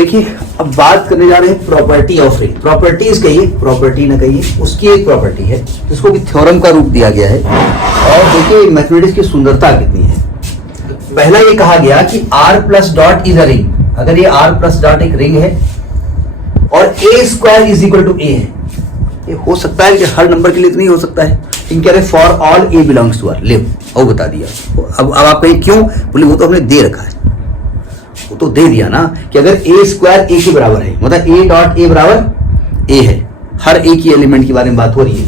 देखिए अब बात करने जा रहे हैं प्रॉपर्टी ऑफ रिंग। प्रॉपर्टीज कहिए, प्रॉपर्टी ना कहिए, उसकी एक प्रॉपर्टी है जिसको कि थ्योरम का रूप दिया गया है। और देखिए मैथमेटिक्स की सुंदरता कितनी है। पहला ये कहा गया कि r plus dot is a ring. अगर ये r प्लस डॉट एक रिंग है और a square is equal to a है, ये हो सकता है कि हर नंबर के लिए नहीं हो सकता है। इन कह रहे for all a belongs to r। ले और बता दिया। अब आप कहें क्यों, बोले वो तो हमने दे रखा है। वो तो दे दिया ना कि अगर a स्क्वायर a के बराबर है, मतलब a डॉट a बराबर a है, हर a की एलिमेंट के बारे में बात हो रही है।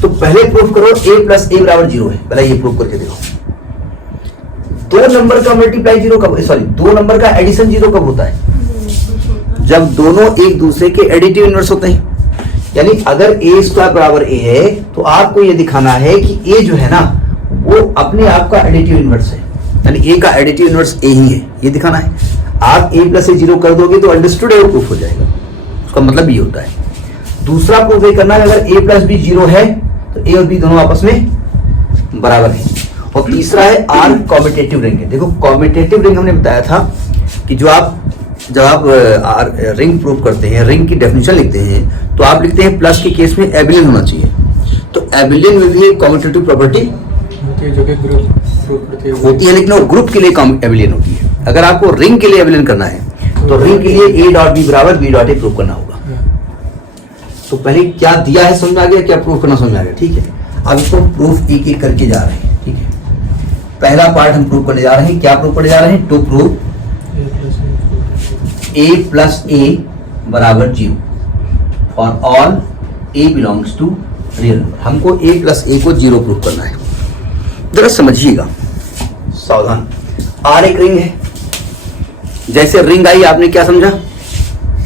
तो पहले प्रूफ करो a प्लस a बराबर 0 है। पहले ये प्रूफ करके देखो। दो नंबर का मल्टीप्लाई 0 कब, सॉरी दो नंबर का एडिशन 0 कब होता है? जब दोनों एक दूसरे के एडिटिव इनवर्स होते हैं। यानी अगर a स्क्वायर बराबर a है तो आपको ये दिखाना है कि a जो है ना वो अपने आप का एडिटिव इनवर्स है, यानी a का एडिटिव इनवर्स a ही है, ये दिखाना है। आप a प्लस a 0 कर दोगे तो अंडरस्टूड है, वो प्रूफ हो जाएगा। उसका मतलब ये होता है। दूसरा प्रूफ ये करना है अगर a प्लस b 0 है तो a और b दोनों आपस में बराबर है। और तीसरा है r कॉम्यूटेटिव रिंग है। देखो कॉम्यूटेटिव रिंग हमने बताया था कि जब आप रिंग प्रूफ करते हैं, रिंग की डेफिनेशन लिखते हैं तो आप लिखते हैं प्लस के केस में एबिलियन होना चाहिए। तो एबिलियन में भी एक कॉम्यूटेटिव प्रॉपर्टी होती है, लेकिन वो ग्रुप के लिए एबिलियन होती है। अगर आपको रिंग के लिए एबिलियन करना है तो रिंग के लिए a डॉट बी बराबर b डॉट ए प्रूफ करना होगा। तो पहले क्या दिया है समझ में आ गया, क्या प्रूफ करना समझ में आ गया, ठीक है। अब इसको प्रूफ एक एक करके जा रहे हैं, ठीक है। पहला पार्ट हम प्रूफ करने जा रहे हैं। क्या प्रूफ करने जा रहे हैं? To proof a plus a बराबर 0 for all a belongs to real number. हमको a प्लस a को 0 प्रूफ करना है। जरा समझिएगा, सावधान। R एक रिंग है। जैसे रिंग आई आपने क्या समझा?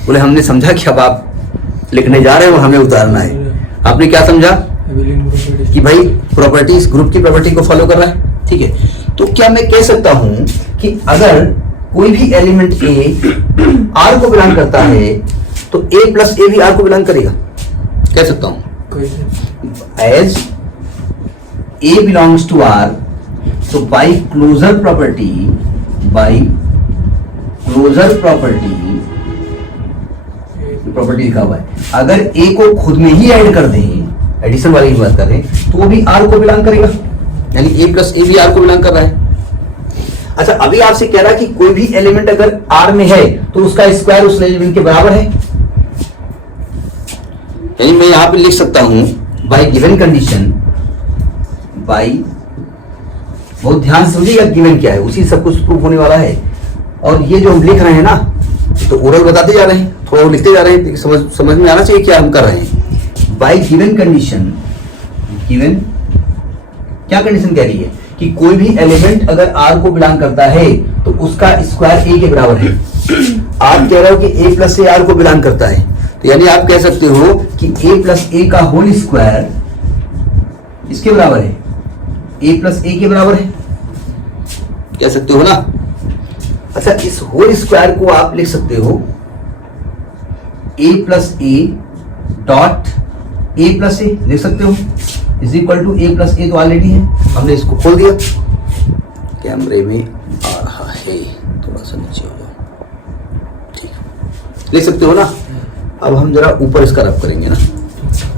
बोले हमने समझा कि अब आप लिखने जा रहे हैं और हमें उतारना है। आपने क्या समझा कि भाई प्रॉपर्टीज ग्रुप की प्रॉपर्टी को फॉलो कर रहा है, ठीक है। तो क्या मैं कह सकता हूं कि अगर कोई भी एलिमेंट a r को बिलोंग करता है तो a प्लस a भी r को बिलोंग करेगा, कह सकता हूं। As a belongs to r, तो बाई क्लोजर प्रॉपर्टी लिखा हुआ है। अगर a को खुद में ही ऐड कर दें, एडिशन वाली बात कर रहे हैं, तो वो भी r को बिलोंग करेगा, यानी a प्लस a भी r को बिलोंग कर रहा है। अच्छा अभी आपसे कह रहा है कि कोई भी एलिमेंट अगर R में है तो उसका स्क्वायर उस एलिमेंट के बराबर है। यानी मैं यहां पे लिख सकता हूं बाय गिवन कंडीशन, बाय, बहुत ध्यान से समझिएगा गिवन क्या है, उसी सब कुछ प्रूफ होने वाला है। और ये जो हम लिख रहे हैं ना तो ओरल बताते जा रहे हैं, थोड़ा लिखते जा रहे हैं, समझ में आना चाहिए क्या हम कर रहे हैं। बाय गिवन कंडीशन, गिवन क्या कंडीशन कह रही है कि कोई भी एलिमेंट अगर R को बिलोंग करता है तो उसका स्क्वायर a के बराबर है। आप कह रहे हो कि a प्लस a R को बिलोंग करता है, तो यानी आप कह सकते हो कि a प्लस a का होल स्क्वायर इसके बराबर है, a प्लस a के बराबर है, कह सकते हो ना। अच्छा इस होल स्क्वायर को आप लिख सकते हो a plus a dot a plus a लिख सकते हो is equal to a plus a तो ऑलरेडी है, हमने इसको खोल दिया। कैमरे में आ रहा है, थोड़ा सा नीचे हो जाओ, ठीक लिख सकते हो ना। अब हम जरा ऊपर इसका रब करेंगे ना,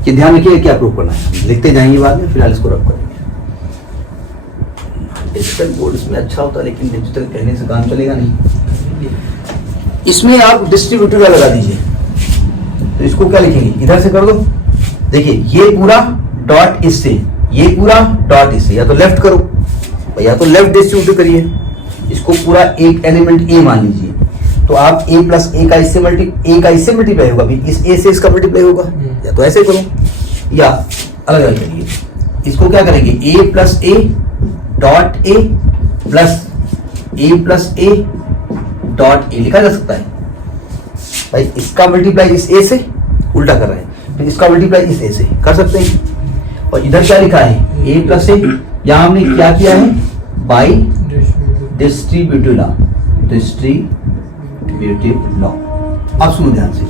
कि ध्यान रखिए क्या प्रूफ करना है, लिखते जाएंगे बाद में, फिलहाल इसको रब करेंगे। डिजिटल बोर्ड इसमें अच्छा होता है लेकिन डिजिटल कहने से काम चलेगा नहीं। इसमें आप डिस्ट्रीब्यूटर लगा दीजिए, तो इसको क्या लिखेंगे, इधर से कर दो। देखिए ये पूरा डॉट इससे, ये पूरा डॉट इससे, या तो लेफ्ट करो या तो लेफ्ट डिस्ट्रीब्यूट करिए। इसको पूरा एक एलिमेंट a मान लीजिए, तो आप a प्लस a का इससे मल्टीप्लाई होगा, फिर इस a से इसका मल्टीप्लाई होगा, या तो ऐसे करो या अलग अलग करिए। इसको क्या करेंगे, a plus a dot a plus a dot a लिखा जा सकता है। भाई इसका मल्टीप्लाई इस a से उल्टा कर रहे हैं, फिर इसका मल्टीप्लाई इस a से कर सकते हैं। और इधर क्या लिखा है, a प्लस a, यहां हमने क्या किया है, बाई डिस्ट्रीब्यूटिव लॉ। अब सुनो ध्यान से,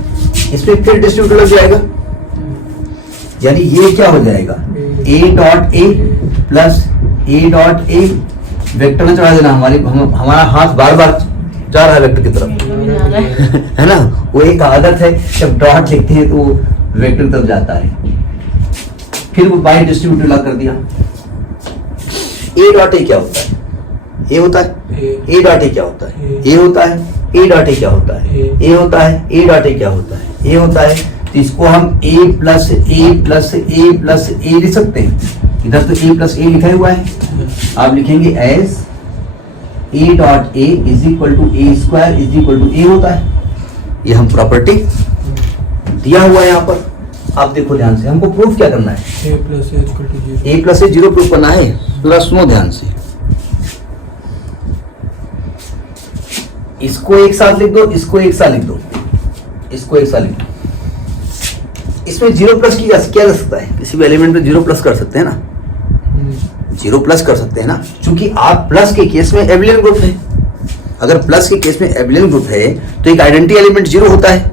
इसमें फिर डिस्ट्रीब्यूटिव लग जाएगा, यानी ये क्या हो जाएगा, a dot a plus a dot a, vector में चढ़ा देना। हमारा हाथ बार बार जा रहा है वेक्टर की तरफ, भी नहीं आ रहा है। है ना, वो एक आदत है, जब डॉट लिखते हैं तो वो वेक्टर तब जाता है। फिर वो बाई डिस्ट्रीब्यूटिव ला कर दिया। ए डॉट ए क्या होता है? ए होता है। ए डॉट ए क्या होता है? ए होता है। ए डॉट ए क्या होता है? ए होता है। ए डॉट ए क्या होता है? ए होता है। तो इसको हम A plus A plus A plus ए लिख सकते हैं। इधर तो ए प्लस ए लिखा हुआ है, आप लिखेंगे as A dot A is equal to A square is equal to A होता है। ये हम प्रॉपर्टी दिया हुआ है यहाँ पर, आप देखो ध्यान से। हमको प्रूफ क्या करना है? A plus A zero proof करना है। प्लस नो, ध्यान से इसको एक साथ लिख दो, इसको एक साथ लिख दो, इसको एक साथ लिख दो। इसमें जीरो प्लस किया जा सकता है, किसी भी एलिमेंट में जीरो प्लस कर सकते हैं ना, जीरो प्लस कर सकते हैं ना, क्योंकि आप प्लस के केस में एबिलियन ग्रुप है। अगर प्लस के केस में एबिलियन ग्रुप है तो एक आइडेंटिटी एलिमेंट जीरो होता है,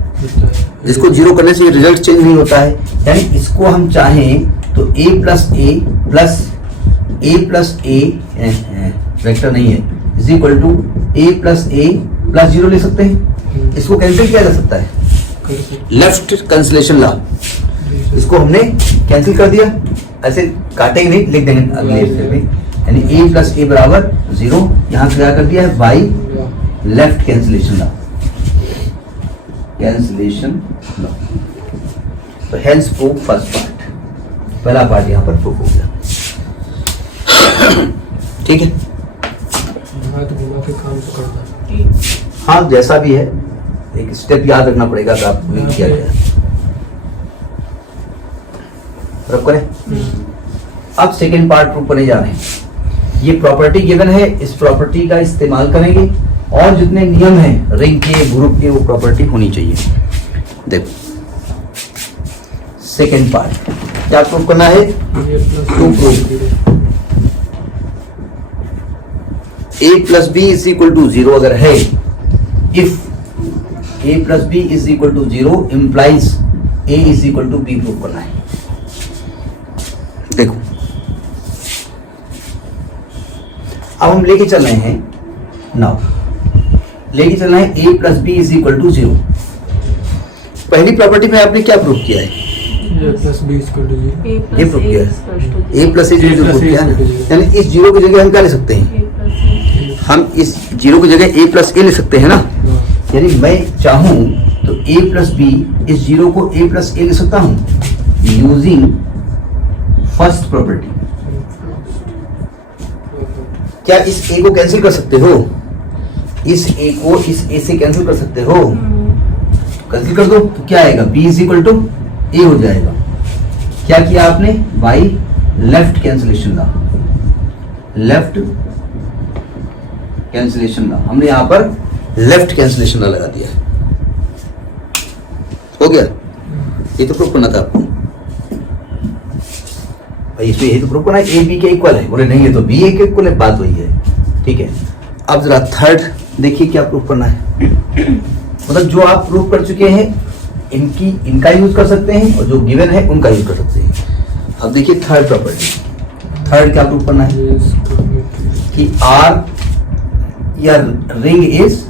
जिसको जीरो करने से रिजल्ट चेंज नहीं होता है। यानी इसको हम चाहें तो ए प्लस ए वेक्टर नहीं है is equal to A plus zero ले सकते हैं। इसको कैंसिल किया जा सकता है, लेफ्ट कैंसिलेशन लॉ। इसको हमने कैंसिल कर दिया, ऐसे काटेंगे नहीं, लिख देंगे अगले स्टेप में। यानी ए प्लस ए बराबर जीरो, यहां क्या कर दिया है? By left cancellation law, cancellation law. तो हेंस प्रूफ फर्स्ट पार्ट, पहला पार्ट यहां पर प्रूफ हो गया। ठीक है, काम तो करता हाँ जैसा भी है, एक स्टेप याद रखना पड़ेगा कि आपको ये किया गया। रब करें। अब सेकेंड पार्ट प्रूफ करने जा रहे हैं। ये प्रॉपर्टी गिवन है, इस प्रॉपर्टी का इस्तेमाल करेंगे और जितने नियम हैं रिंग के, ग्रुप के, वो प्रॉपर्टी होनी चाहिए। देखो सेकेंड पार्ट क्या प्रूफ करना है? To proof a plus B is equal to zero अगर है, if a plus B is equal to zero implies a is equal to B proof करना है। देखो अब हम लेके चल रहे हैं, नाउ लेके चल रहे हैं a plus B is equal to zero. पहली प्रॉपर्टी में आपने क्या प्रूफ किया है? A plus B equal to zero. ये प्रूफ किया है, a plus A zero proof किया है। यानी इस जीरो की जगह हम क्या ले सकते हैं? हम इस जीरो की जगह a प्लस ए ले सकते हैं ना। यानी मैं चाहूं तो a प्लस बी, इस जीरो को a प्लस ए ले सकता हूं यूजिंग फर्स्ट प्रॉपर्टी। क्या इस a को कैंसिल कर सकते हो? इस a को इस a से कैंसिल कर सकते हो? कैंसिल कर दो तो क्या आएगा? b is equal to a हो जाएगा। क्या किया आपने? By left cancellation law, left cancellation law. हमने यहां पर लेफ्ट कैंसिलेशन लॉ लगा दिया। हो गया? ये तो प्रूफ करना था आपको भाई, इसमें ये तो प्रूफ करना है ए बी के इक्वल है। बोले नहीं है तो बी ए के इक्वल है, बात वही है। ठीक है, अब जरा थर्ड देखिए क्या प्रूफ करना है। मतलब जो आप प्रूफ कर चुके हैं इनका यूज कर सकते हैं और जो गिवन है उनका यूज कर सकते हैं। अब देखिए थर्ड प्रॉपर्टी। थर्ड क्या प्रूफ करना है कि आर या रिंग इज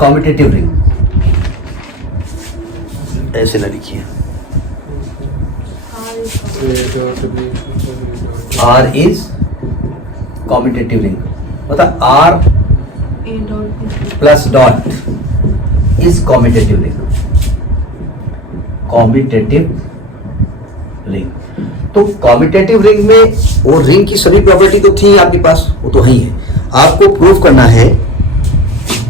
कॉम्यूटेटिव रिंग। ऐसे ना लिखिए, आर इज कॉम्यूटेटिव रिंग। मतलब R plus dot is commutative ring, commutative ring. तो कॉम्यूटेटिव रिंग में वो रिंग की सभी प्रॉपर्टी तो थी आपके पास, वो तो है ही है। आपको प्रूफ करना है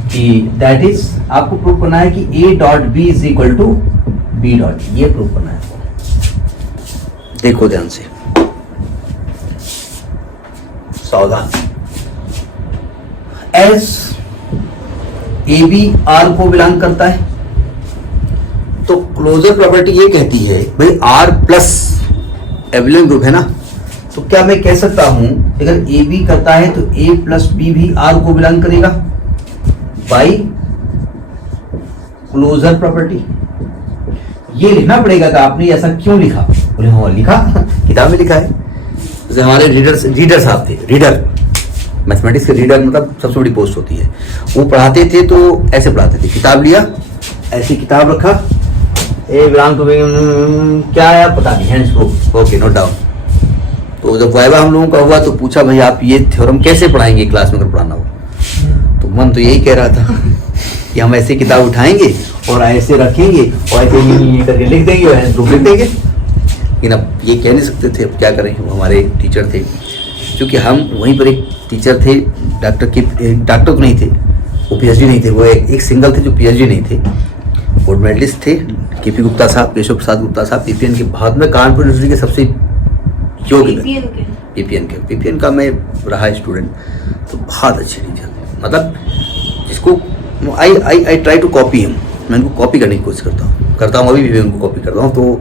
कि दैट इज, आपको प्रूफ करना है कि a dot B is equal to B dot, ये प्रूफ करना है। देखो ध्यान से, सावधान। एस ए बी आर को बिलोंग करता है, तो क्लोजर प्रॉपर्टी ये कहती है भाई आर प्लस एबिलियन ग्रुप है ना, तो क्या मैं कह सकता हूं अगर ए बी करता है तो ए प्लस बी भी आर को बिलोंग करेगा बाई क्लोजर प्रॉपर्टी। ये लिखना पड़ेगा कि आपने ऐसा क्यों लिखा। बोले हाँ लिखा, किताब में लिखा है। जैसे हमारे रीडर साहब थे, रीडर मैथमेटिक्स के रीडर मतलब सबसे बड़ी पोस्ट होती है। वो पढ़ाते थे तो ऐसे पढ़ाते थे, किताब लिया, ऐसी किताब रखा, ए बिलोंग टू क्या आया पता नहीं, hands proof, okay note down. तो जब वाइवा हम लोगों का हुआ तो पूछा भाई आप ये थ्योरम कैसे पढ़ाएंगे क्लास में अगर पढ़ाना हो, तो मन तो यही कह रहा था कि हम ऐसे किताब उठाएंगे और ऐसे रखेंगे और ऐसे ये करके लिख देंगे और हैंड्स प्रूफ लिख देंगे। लेकिन अब ये कह नहीं सकते थे, अब क्या करें, वो हमारे टीचर थे, क्योंकि हम वहीं पर एक टीचर थे डॉक्टर तो नहीं थे, वो पीएचडी नहीं थे, वो एक सिंगल थे जो पीएचडी नहीं थे, गोल्ड मेडलिस्ट थे, केपी गुप्ता साहब, केशव प्रसाद गुप्ता साहब, पीपीएन के, बाद में कानपुर यूनिवर्सिटी के सबसे योग्य पीपीएन का मैं रहा स्टूडेंट, तो बहुत अच्छे टीचर थे, मतलब जिसको I try to copy him, मैं उनको कॉपी करने की कोशिश करता हूँ अभी भी उनको कॉपी करता हूँ। तो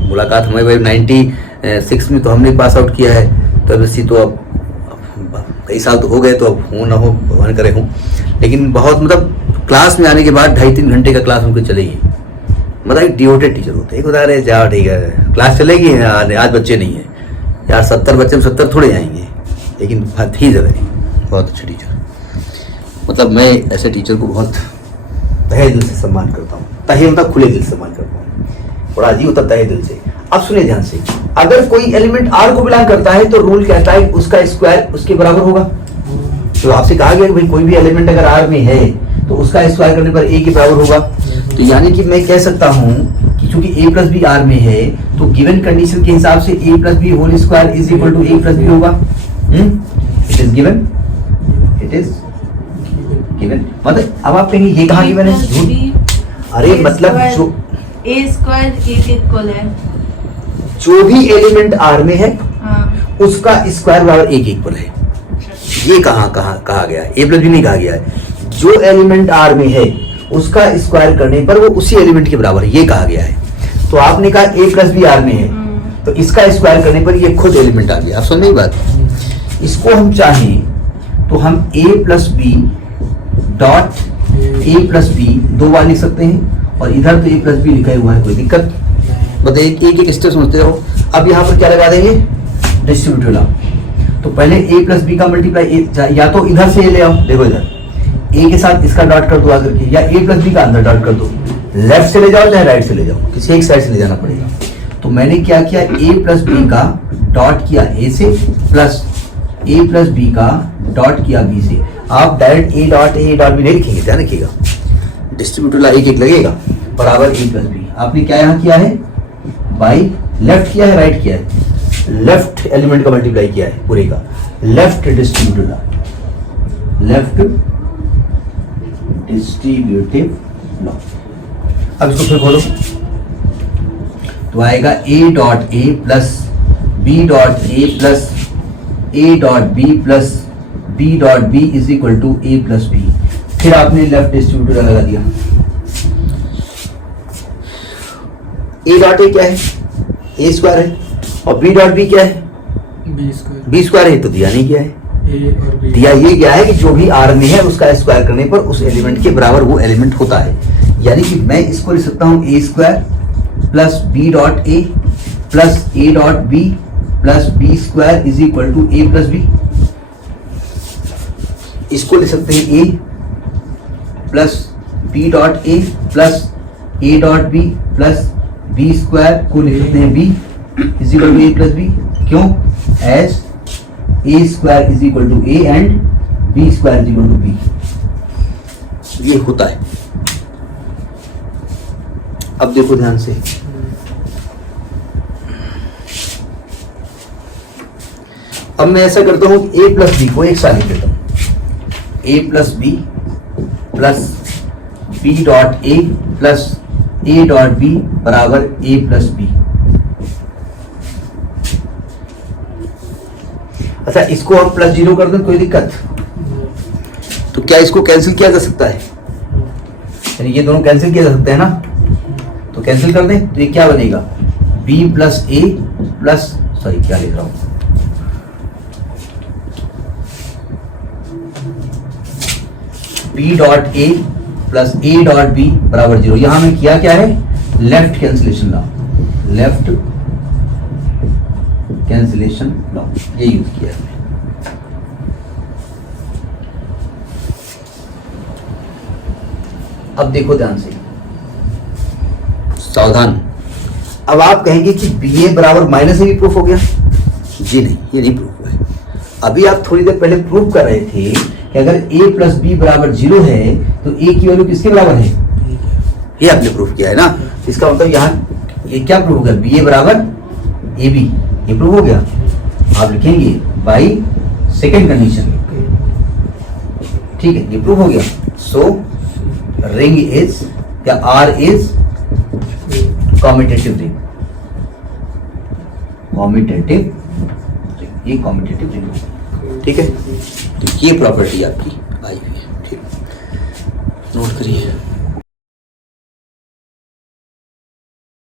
मुलाकात हमारे भाई 96 में तो हमने पास आउट किया है, तो अब तो अब कई साल तो हो गए, तो अब हो ना हो भगवान करे हूँ, लेकिन बहुत मतलब क्लास में आने के बाद 2.5-3 घंटे का क्लास उनको चलेगी, मतलब एक डिवोटेड टीचर होते हैं, बता रहे जाओ ठीक है क्लास चलेगी, आज बच्चे नहीं है यार, 70 बच्चे में 70 थोड़े आएंगे, लेकिन बात ही जगह नहीं, बहुत अच्छे टीचर। मतलब मैं ऐसे टीचर को बहुत तहे दिल से सम्मान करता हूँ, तहे मतलब खुले दिल से सम्मान करता हूँ, बड़ा अजीब होता तहे दिल से। अब सुनिए ध्यान से, अगर कोई एलिमेंट आर को बिलोंग करता है तो रूल कहता है उसका स्क्वायर उसके बराबर होगा। तो आपसे कहा गया कि भाई कोई भी एलिमेंट अगर आर में है तो उसका स्क्वायर करने पर ए के बराबर होगा। तो यानी कि मैं कह सकता हूँ कि चूंकि ए प्लस बी आर में है तो गिवन कंडीशन के हिसाब से A plus B whole square is equal to A plus B होगा। It is given, it is given. मतलब अब आप कहेंगे ये कहाँ गिवन है? अरे मतलब जो ए स्क्वायर के इक्वल है, जो भी एलिमेंट आर में है हाँ, उसका स्क्वायर बराबर ए के इक्वल है। ये कहाँ कहा गया है? ए प्लस बी नहीं कहा गया है, जो एलिमेंट आर में है उसका स्क्वायर करने पर वो उसी एलिमेंट के बराबर है, ये कहा गया है। तो आपने कहा ए प्लस बी आर में है तो इसका स्क्वायर करने पर ये खुद एलिमेंट आ गया। आप समझ नहीं बात? इसको हम चाहें तो हम A plus B dot A plus B 2 बार लिख सकते हैं, और इधर तो ए प्लस बी लिखा हुआ है, कोई दिक्कत बताइए, एक एक स्टेप समझते हो। अब यहाँ पर क्या लगा देंगे? Distributive law. तो पहले ए प्लस बी का मल्टीप्लाई, या तो इधर से ले आओ, देखो इधर ए के साथ इसका डॉट कर दो आकर के, या ए प्लस बी का अंदर डॉट कर दो, लेफ्ट से ले जाओ चाहे राइट से ले जाओ, किसी एक साइड से ले जाना पड़ेगा। तो मैंने क्या किया, ए प्लस बी का डॉट किया ए से, प्लस ए प्लस बी का डॉट किया बी से। आप डायरेक्ट ए डॉट बी नहीं लिखेंगे, ध्यान रखिएगा, डिस्ट्रीब्यूटिव लॉ एक एक लगेगा, बराबर ए प्लस बी। आपने क्या यहाँ किया है, बाई लेफ्ट किया है राइट किया है, लेफ्ट एलिमेंट का मल्टीप्लाई किया है पूरे का, left distributive law, left distributive law. अब इसको फिर खोलो तो आएगा A dot A plus B dot A plus A dot B plus B dot B is equal to A plus B. फिर आपने लेफ्ट डिस्ट्रीब्यूटिव लगा दिया। ए डॉट ए क्या है, ए स्क्वायर है, और बी डॉट बी क्या है, बी स्क्वायर है, तो दिया नहीं क्या है, दिया ये क्या है कि जो भी आर में है उसका स्क्वायर करने पर उस एलिमेंट के बराबर वो एलिमेंट होता है। यानी कि मैं इसको लिख सकता हूं A square plus B dot A plus A dot B plus B square is equal to A plus B. इसको लिख सकते हैं A plus B dot A plus A dot B plus B square को लिख सकते हैं B is equal to A plus B. क्यों? As A square is equal to A and B square is equal to B. ये होता है। अब देखो ध्यान से, अब मैं ऐसा करता हूं कि ए प्लस बी को एक साथ लिख देता हूं, A plus B plus B dot A plus A dot B बराबर ए प्लस बी। अच्छा, इसको हम प्लस 0 कर दें, कोई दिक्कत? तो क्या इसको कैंसिल किया जा सकता है? यानी ये दोनों कैंसिल किया जा सकते हैं ना, तो कैंसिल कर दें तो ये क्या बनेगा, b plus A plus, sorry क्या लिख रहा हूं, b dot A plus A dot B बराबर 0। यहां में किया क्या है, left cancellation law, left cancellation law ये यूज किया है। अब देखो ध्यान से, सावधान। अब आप कहेंगे कि बी ए बराबर माइनस ए भी प्रूफ हो गया। जी नहीं, ये नहीं प्रूफ हुआ है। अभी आप थोड़ी देर पहले प्रूफ कर रहे थे कि अगर ए प्लस बी बराबर 0 है तो ए की वैल्यू किसके बराबर है, ये आपने प्रूफ किया है ना। इसका मतलब यहाँ ये क्या प्रूफ हो गया, बी ए बराबर ए बी, ये प्रूफ हो गया। आप लिखेंगे बाई सेकेंड कंडीशन, ठीक है, ये प्रूफ हो गया। सो रिंग इज या R is commutative ring, commutative ring, ये कॉम्यूटेटिव रिंग है, ठीक है। तो ये प्रॉपर्टी आपकी आई हुई है, ठीक, नोट करिए।